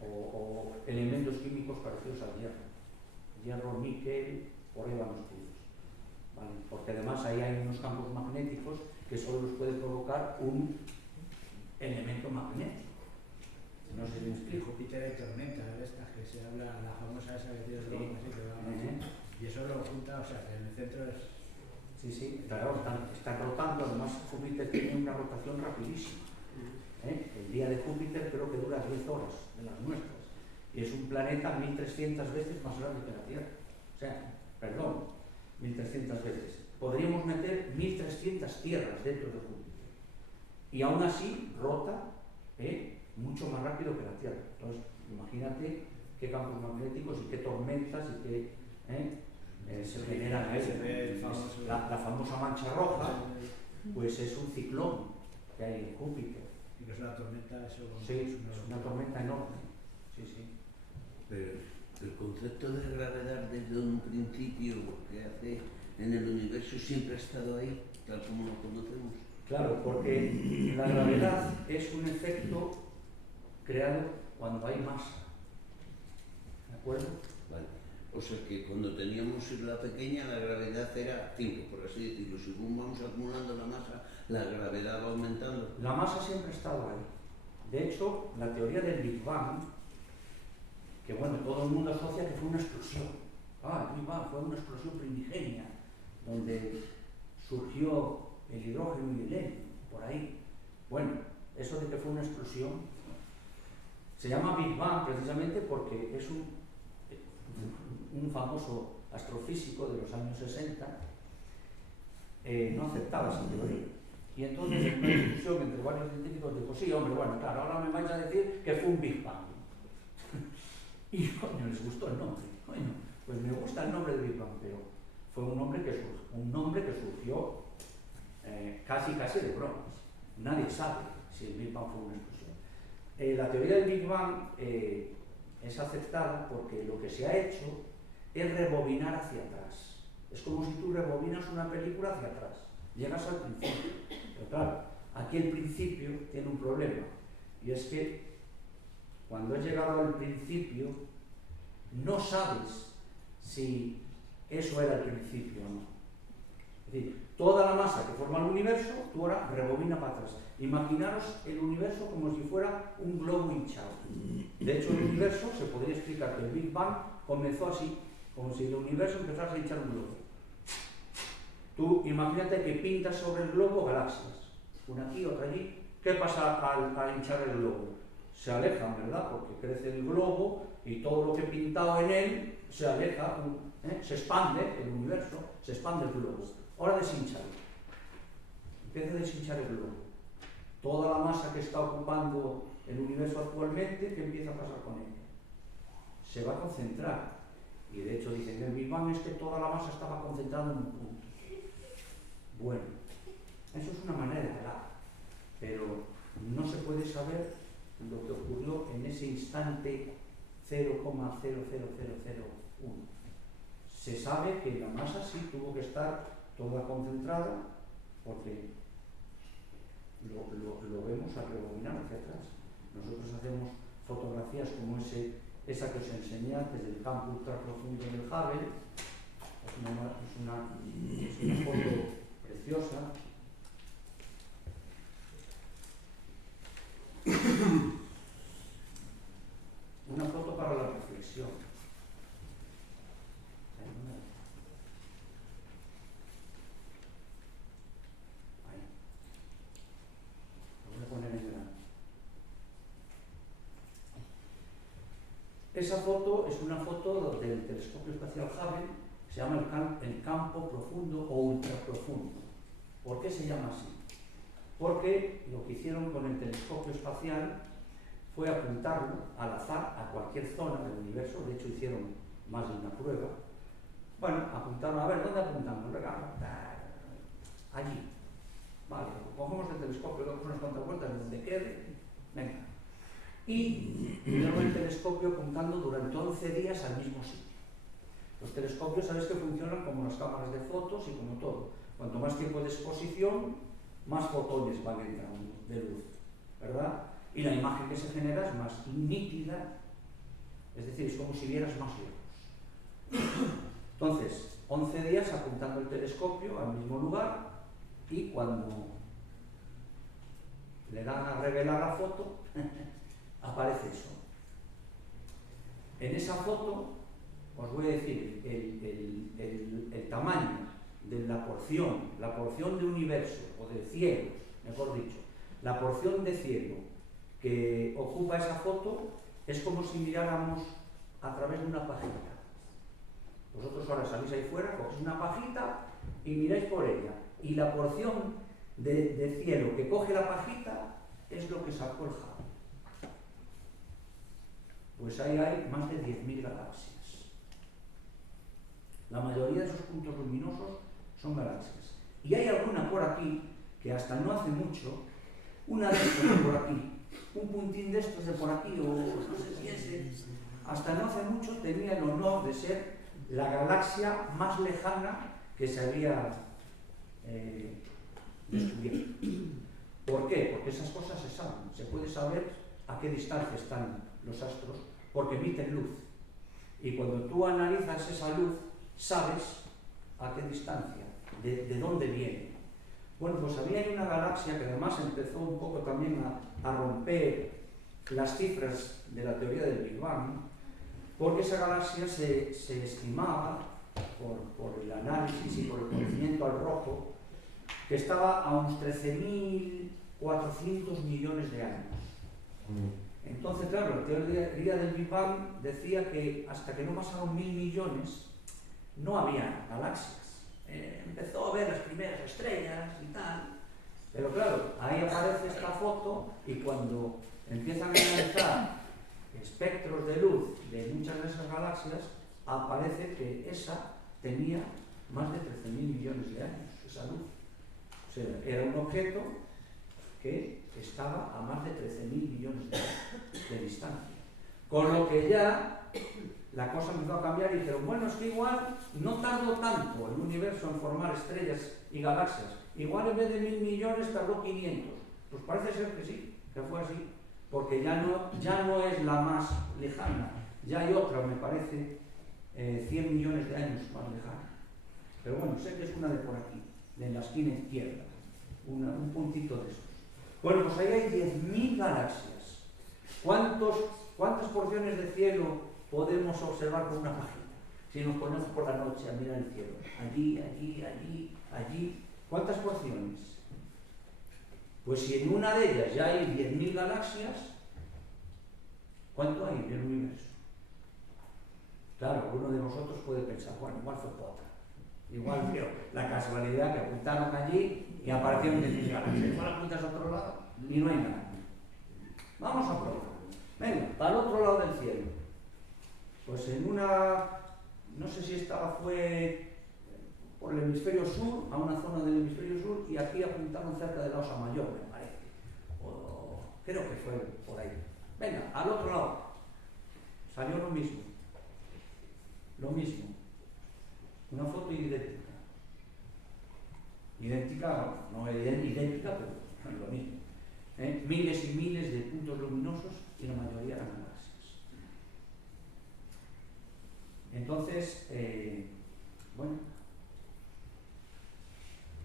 o elementos químicos parecidos al hierro. Hierro, níquel, por ahí van los tiros. ¿Vale? Porque además ahí hay unos campos magnéticos que solo los puede provocar un elemento magnético. No sé si me explico. Júpiter hay tormentas de estas que se habla, la famosa esa que tiene drogas, así que va, y eso lo junta, o sea, que en el centro es... Sí, claro, están rotando. Además, Júpiter tiene una rotación rapidísima. El día de Júpiter creo que dura 10 horas de las nuestras. Y es un planeta 1.300 veces más grande que la Tierra. O sea, perdón, 1.300 veces. Podríamos meter 1.300 tierras dentro de Júpiter. Y aún así rota mucho más rápido que la Tierra. Entonces, imagínate qué campos magnéticos y qué tormentas y qué se generan ahí. La famosa mancha roja, pues es un ciclón que hay en Júpiter. Y que es una tormenta, eso... Sí, es una tormenta enorme. Sí, sí. Pero el concepto de gravedad desde un principio que hace en el universo siempre ha estado ahí, tal como lo conocemos. Claro, porque la gravedad es un efecto creado cuando hay masa. ¿De acuerdo? Vale. O sea que cuando teníamos la pequeña la gravedad era 5, por así decirlo. Según vamos acumulando la masa, la gravedad va aumentando. La masa siempre ha estado ahí. De hecho, la teoría del Big Bang, que bueno, todo el mundo asocia que fue una explosión. El Big Bang fue una explosión primigenia, donde surgió el hidrógeno y el helio, por ahí. Bueno, eso de que fue una explosión se llama Big Bang precisamente porque es un famoso astrofísico de los años 60 no aceptaba esa teoría. Y entonces en una discusión entre varios científicos dijo, sí, hombre, bueno, claro, ahora me vais a decir que fue un Big Bang. Y coño, les gustó el nombre. Coño, pues me gusta el nombre de Big Bang, pero fue un nombre que surgió casi de bromas. Nadie sabe si el Big Bang fue una explosión. La teoría del Big Bang es aceptada porque lo que se ha hecho es rebobinar hacia atrás. Es como si tú rebobinas una película hacia atrás. Llegas al principio. Pero claro, aquí el principio tiene un problema. Y es que cuando has llegado al principio, no sabes si eso era el principio o no. Es decir, toda la masa que forma el universo, tú ahora rebobina para atrás. Imaginaros el universo como si fuera un globo hinchado. De hecho, el universo se podría explicar que el Big Bang comenzó así, como si el universo empezase a hinchar un globo. Tú imagínate que pintas sobre el globo galaxias, una aquí, otra allí. ¿Qué pasa al hinchar el globo? Se alejan, ¿verdad? Porque crece el globo y todo lo que he pintado en él se aleja, se expande el universo, se expande el globo. Ahora deshinchalo. Empieza a deshinchar el globo. Toda la masa que está ocupando el universo actualmente, ¿qué empieza a pasar con ella? Se va a concentrar. Y de hecho dicen que el Big Bang es que toda la masa estaba concentrada en un punto. Bueno, eso es una manera de hablar, pero no se puede saber lo que ocurrió en ese instante 0,00001. Se sabe que la masa sí tuvo que estar toda concentrada porque lo vemos al rebobinar hacia atrás. Nosotros hacemos fotografías como esa que os enseñé antes del campo ultraprofundo del Hubble. Es una foto preciosa. Una foto para la reflexión. Ahí. Lo voy a poner en grande. Esa foto es una foto del telescopio espacial Hubble, que se llama el campo profundo o ultraprofundo. ¿Por qué se llama así? Porque lo que hicieron con el telescopio espacial fue apuntarlo al azar a cualquier zona del universo. De hecho hicieron más de una prueba. Bueno, apuntaron, a ver, ¿dónde apuntamos? Allí. Vale, cogemos el telescopio, damos unas cuantas vueltas de donde quede, venga. Y tuvieron el telescopio apuntando durante 11 días al mismo sitio. Los telescopios, sabes que funcionan como las cámaras de fotos y como todo. Cuanto más tiempo de exposición, más fotones van entrando de luz, ¿verdad? Y la imagen que se genera es más nítida, es decir, es como si vieras más lejos. Entonces, 11 días apuntando el telescopio al mismo lugar y cuando le dan a revelar la foto, aparece eso. En esa foto, os voy a decir el tamaño de la porción de universo, o de cielos, mejor dicho, la porción de cielo que ocupa esa foto es como si miráramos a través de una pajita. Vosotros ahora salís ahí fuera, cogéis una pajita y miráis por ella. Y la porción de cielo que coge la pajita es lo que sacó el Hubble. Pues ahí hay más de 10.000 galaxias. La mayoría de esos puntos luminosos son galaxias. Y hay alguna por aquí que hasta no hace mucho, una de estas de por aquí, un puntín de estos de por aquí, o no sé si ese, hasta no hace mucho tenía el honor de ser la galaxia más lejana que se había descubierto. ¿Por qué? Porque esas cosas se saben. Se puede saber a qué distancia están los astros porque emiten luz. Y cuando tú analizas esa luz, sabes a qué distancia, de dónde viene. Bueno, pues había una galaxia que además empezó un poco también a romper las cifras de la teoría del Big Bang, porque esa galaxia se estimaba, por el análisis y por el conocimiento al rojo, que estaba a unos 13.400 millones de años. Entonces, claro, la teoría del Big Bang decía que hasta que no pasaron 1.000 millones no había galaxias. Empezó a ver las primeras estrellas y tal, pero claro, ahí aparece esta foto y cuando empiezan a analizar espectros de luz de muchas de esas galaxias, aparece que esa tenía más de 13.000 millones de años, esa luz. O sea, era un objeto que estaba a más de 13.000 millones de años de distancia. Con lo que ya la cosa empezó a cambiar y dijeron, bueno, es que igual no tardó tanto el universo en formar estrellas y galaxias. Igual en vez de 1.000 millones tardó 500. Pues parece ser que sí, que fue así. Porque ya no es la más lejana. Ya hay otra, me parece, 100 millones de años más lejana. Pero bueno, sé que es una de por aquí, de la esquina izquierda. Un puntito de esos. Bueno, pues ahí hay 10.000 galaxias. ¿Cuántas porciones de cielo podemos observar con una página? Si nos ponemos por la noche a mirar el cielo. Allí, allí, allí, allí. ¿Cuántas porciones? Pues si en una de ellas ya hay 10.000 galaxias, ¿cuánto hay en el universo? Claro, alguno de vosotros puede pensar, bueno, igual fue otra. Igual vio la casualidad que apuntaron allí y aparecieron 10.000 galaxias. Igual apuntas a otro lado y no hay nada. Vamos a probar. Venga, para el otro lado del cielo. Pues en una, no sé si esta fue por el hemisferio sur, a una zona del hemisferio sur, y aquí apuntaron cerca de la Osa Mayor, me parece. O creo que fue por ahí. Venga, al otro lado. Salió lo mismo. Lo mismo. Una foto idéntica. Idéntica, no idéntica, pero lo mismo. Miles y miles de puntos luminosos y la mayoría eran galaxias. Entonces, bueno,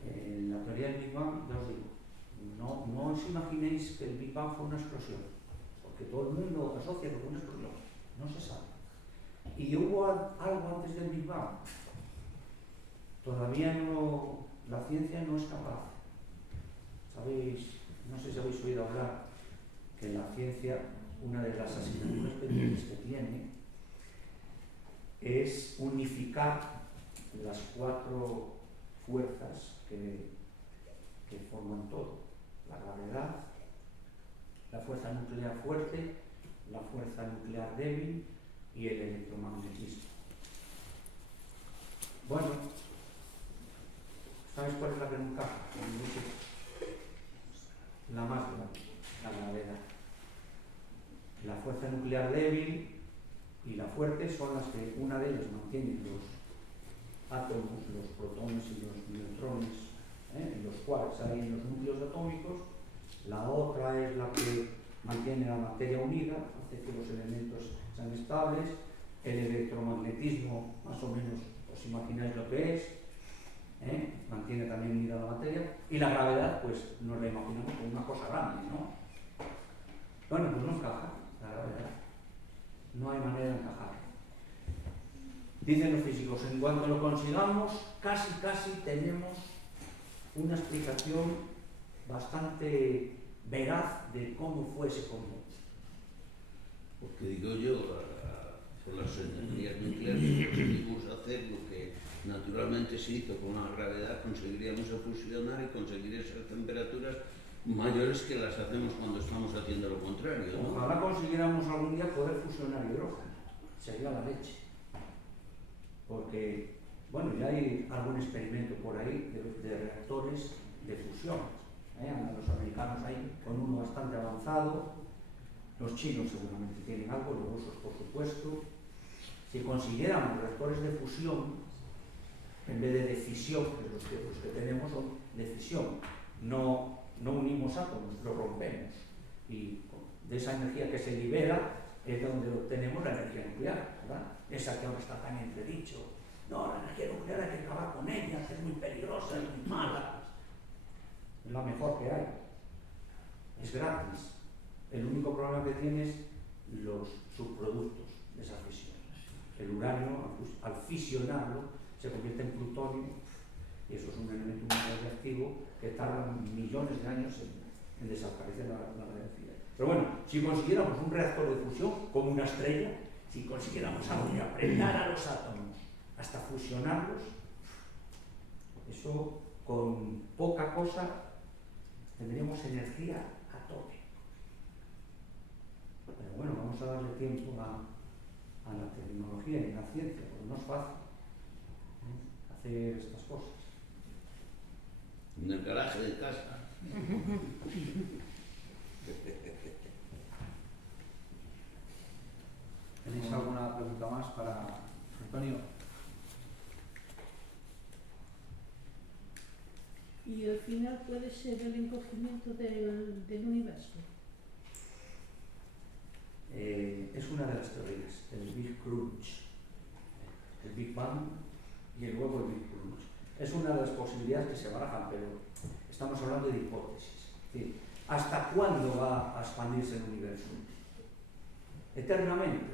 en la teoría del Big Bang, ya os digo, no os imaginéis que el Big Bang fue una explosión, porque todo el mundo asocia con una explosión, no se sabe. ¿Y hubo algo antes del Big Bang? Todavía no, la ciencia no es capaz. ¿Sabéis? No sé si habéis oído hablar que la ciencia, una de las asignaturas pendientes que tiene es unificar las 4 fuerzas que forman todo. La gravedad, la fuerza nuclear fuerte, la fuerza nuclear débil y el electromagnetismo. Bueno, ¿sabes cuál es la que no encaja? La más grande, la gravedad. La fuerza nuclear débil y la fuerte son las que una de ellas mantiene los átomos, los protones y los neutrones, en los quarks hay en los núcleos atómicos. La otra es la que mantiene la materia unida, hace que los elementos sean estables. El electromagnetismo, más o menos, os imagináis lo que es, mantiene también unida la materia. Y la gravedad, pues nos la imaginamos como una cosa grande, ¿no? Bueno, pues no encaja la gravedad. No hay manera de encajar. Dicen los físicos, en cuanto lo consigamos, casi tenemos una explicación bastante veraz de cómo fue ese conjunto. Porque digo yo, por las energías nucleares, si conseguimos hacer lo que naturalmente se hizo con la gravedad, conseguiríamos fusionar y conseguir esas temperaturas mayores que las hacemos cuando estamos haciendo lo contrario, ¿no? Ojalá consiguiéramos algún día poder fusionar hidrógeno. Sería la leche. Porque, bueno, ya hay algún experimento por ahí de reactores de fusión. Los americanos ahí con uno bastante avanzado. Los chinos seguramente tienen algo, los rusos por supuesto. Si consiguiéramos reactores de fusión, en vez de fisión, que los que tenemos son de fisión, no unimos átomos, los rompemos. Y de esa energía que se libera, es donde obtenemos la energía nuclear, ¿verdad? Esa que ahora está tan entredicho. No, la energía nuclear hay que acabar con ella, es muy peligrosa, es muy mala. Es la mejor que hay. Es gratis. El único problema que tiene es los subproductos de esa fisión. El uranio, al fisionarlo, se convierte en plutonio, y eso es un elemento muy radiactivo que tarda millones de años en desaparecer la radiación. Pero bueno, si consiguiéramos un reactor de fusión como una estrella, si consiguiéramos algo que apretara los átomos hasta fusionarlos, eso con poca cosa tendríamos energía a tope. Pero bueno, vamos a darle tiempo a la tecnología y a la ciencia, porque no es fácil hacer estas cosas. En el garaje de casa. ¿Tenéis alguna pregunta más para Antonio? Y al final puede ser el encogimiento del universo. Es una de las teorías, el Big Crunch, el Big Bang y luego el Big Crunch. Es una de las posibilidades que se barajan, pero estamos hablando de hipótesis. Es decir, ¿hasta cuándo va a expandirse el universo? ¿Eternamente?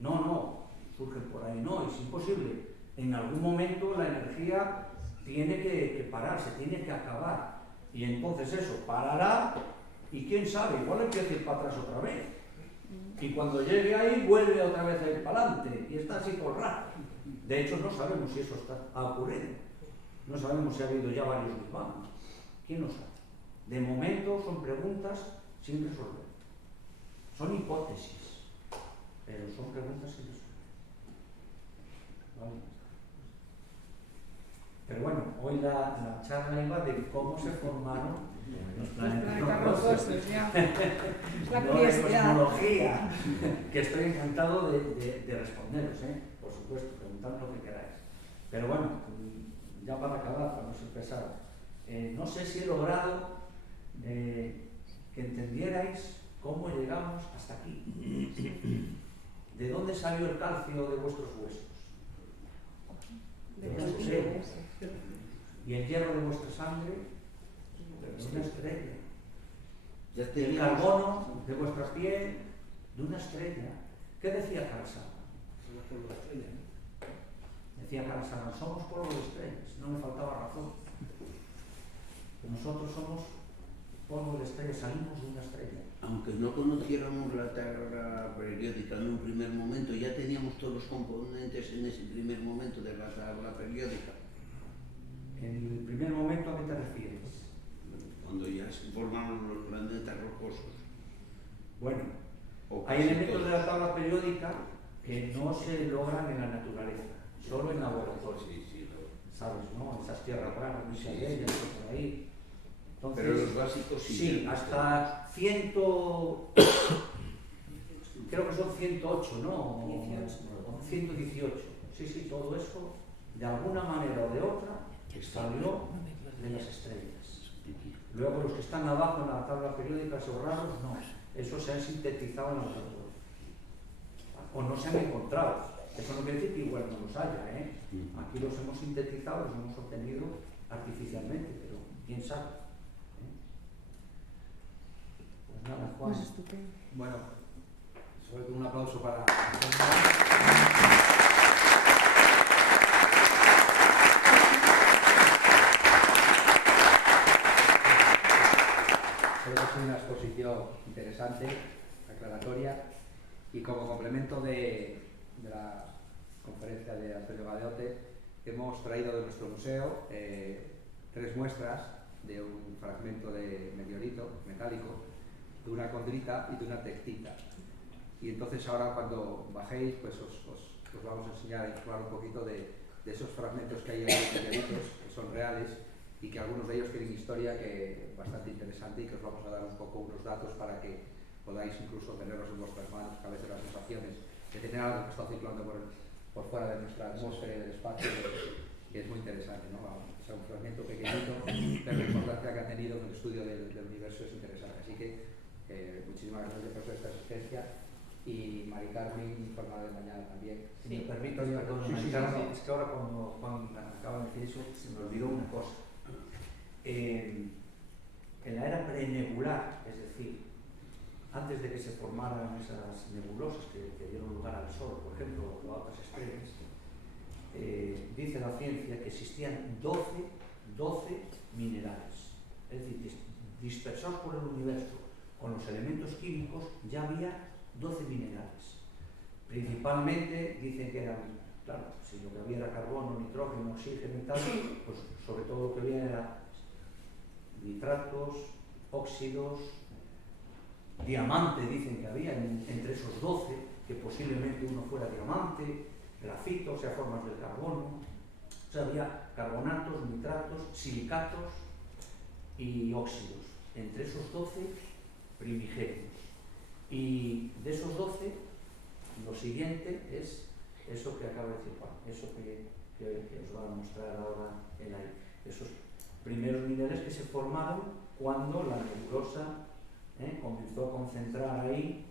No, surgen por ahí, no, es imposible. En algún momento la energía tiene que pararse, tiene que acabar. Y entonces eso parará y quién sabe, igual empieza a ir para atrás otra vez. Y cuando llegue ahí vuelve otra vez a ir para adelante y está así por rato. De hecho no sabemos si eso ha ocurrido. No sabemos si ha habido ya varios Big Bang. ¿Quién lo sabe? De momento son preguntas sin resolver. Son hipótesis, pero son preguntas sin resolver. ¿Vale? Pero bueno, hoy la charla iba de cómo se formaron los planetas rocosos. Ya. Es la No de curiosidad. cosmología, que estoy encantado de responderos, por supuesto, preguntad lo que queráis. Pero bueno, ya para acabar, para no ser pesado, no sé si he logrado que entendierais cómo llegamos hasta aquí. ¿De dónde salió el calcio de vuestros huesos? De vuestros calcio. senos. ¿Y el hierro de vuestra sangre? De una estrella. Ya ¿Y el teníamos- carbono de vuestra piel? De una estrella. ¿Qué decía Carl Sagan? Somos polvo de estrella, ¿no? Decía Carl Sagan, somos polvo de estrellas. No me faltaba razón. Nosotros somos polvo de estrellas, salimos de una estrella. Aunque no conociéramos la tabla periódica en un primer momento, ya teníamos todos los componentes en ese primer momento de la tabla periódica. En el primer momento, ¿a qué te refieres? Cuando ya se formaron los planetas rocosos. Bueno, O hay casi elementos de todos. la tabla periódica que no se logran en la naturaleza, solo en laboratorio. Sí, ¿Sabes, no? Esas tierras raras, muchas Sí, de ellas, sí. por ahí. Entonces, Pero los básicos sí. sí, hasta 100, creo que son 108, ¿no? 118. Sí, todo eso, de alguna manera o de otra, salió de las estrellas. Luego los que están abajo en la tabla periódica, esos raros, no. Esos se han sintetizado en laboratorio. O no se han encontrado. Eso no quiere decir que igual no los haya, ¿eh? Aquí los hemos sintetizado, los hemos obtenido artificialmente, pero quién sabe. Pues nada, Juan. Pues estupendo. Bueno, sobre todo un aplauso para... Creo que ha sido una exposición interesante, aclaratoria, y como complemento de la conferencia de Antonio Galeote, hemos traído de nuestro museo 3 muestras de un fragmento de meteorito metálico, de una condrita y de una tectita. Y entonces ahora cuando bajéis, pues os vamos a enseñar a explorar un poquito de esos fragmentos que hay en los meteoritos, que son reales, y que algunos de ellos tienen historia que es bastante interesante y que os vamos a dar un poco unos datos para que podáis incluso tenerlos en vuestras manos, que a veces las sensaciones de tener algo que está circulando por fuera de nuestra atmósfera y del espacio, que es muy interesante, ¿no? Es un fragmento pequeñito, pero la importancia que ha tenido en el estudio del universo es interesante. Así que muchísimas gracias por esta asistencia y Mari Carmen informará de mañana también. Si me Sí. permite, perdón, Sí, Mari sí, Carmen, sí. es que ahora cuando Juan acaba de decir eso, se me olvidó una cosa. En la era prenebular, es decir, antes de que se formaran esas nebulosas que dieron lugar al Sol, por ejemplo, o a otras estrellas, dice la ciencia que existían 12 minerales. Es decir, dispersados por el universo con los elementos químicos ya había 12 minerales. Principalmente dicen que eran, claro, si lo que había era carbono, nitrógeno, oxígeno y tal, pues sobre todo lo que había era nitratos, óxidos, diamante dicen que había entre esos 12, que posiblemente uno fuera diamante, grafito, o sea, formas del carbono. O sea, había carbonatos, nitratos, silicatos y óxidos, entre esos 12 primigenios. Y de esos 12, lo siguiente es eso que acaba de decir Juan, eso que os va a mostrar ahora el aire. Esos primeros minerales que se formaron cuando la nebulosa comenzó a concentrar ahí,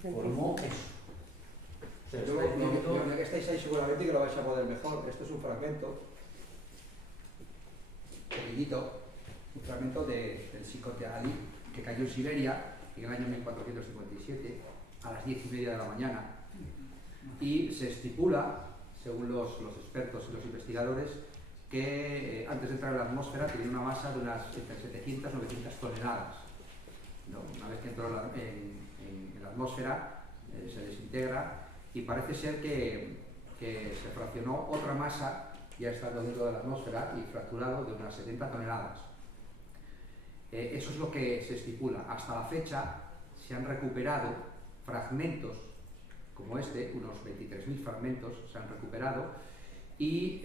formó eso. O sea, Luego, estáis viendo- ya que estáis ahí seguramente que lo vais a poder mejor. Esto es un fragmento pequeñito, un fragmento del Chicote Ali, que cayó en Siberia en el año 1457 a las 10:30 de la mañana, y se estipula, según los expertos y los investigadores, que antes de entrar en la atmósfera tenía una masa de unas entre 700 y 900 toneladas. ¿No? Una vez que entró en la atmósfera, se desintegra, y parece ser que se fraccionó otra masa ya estando dentro de la atmósfera y fracturado de unas 70 toneladas. Eso es lo que se estipula. Hasta la fecha se han recuperado fragmentos como este, unos 23.000 fragmentos se han recuperado, y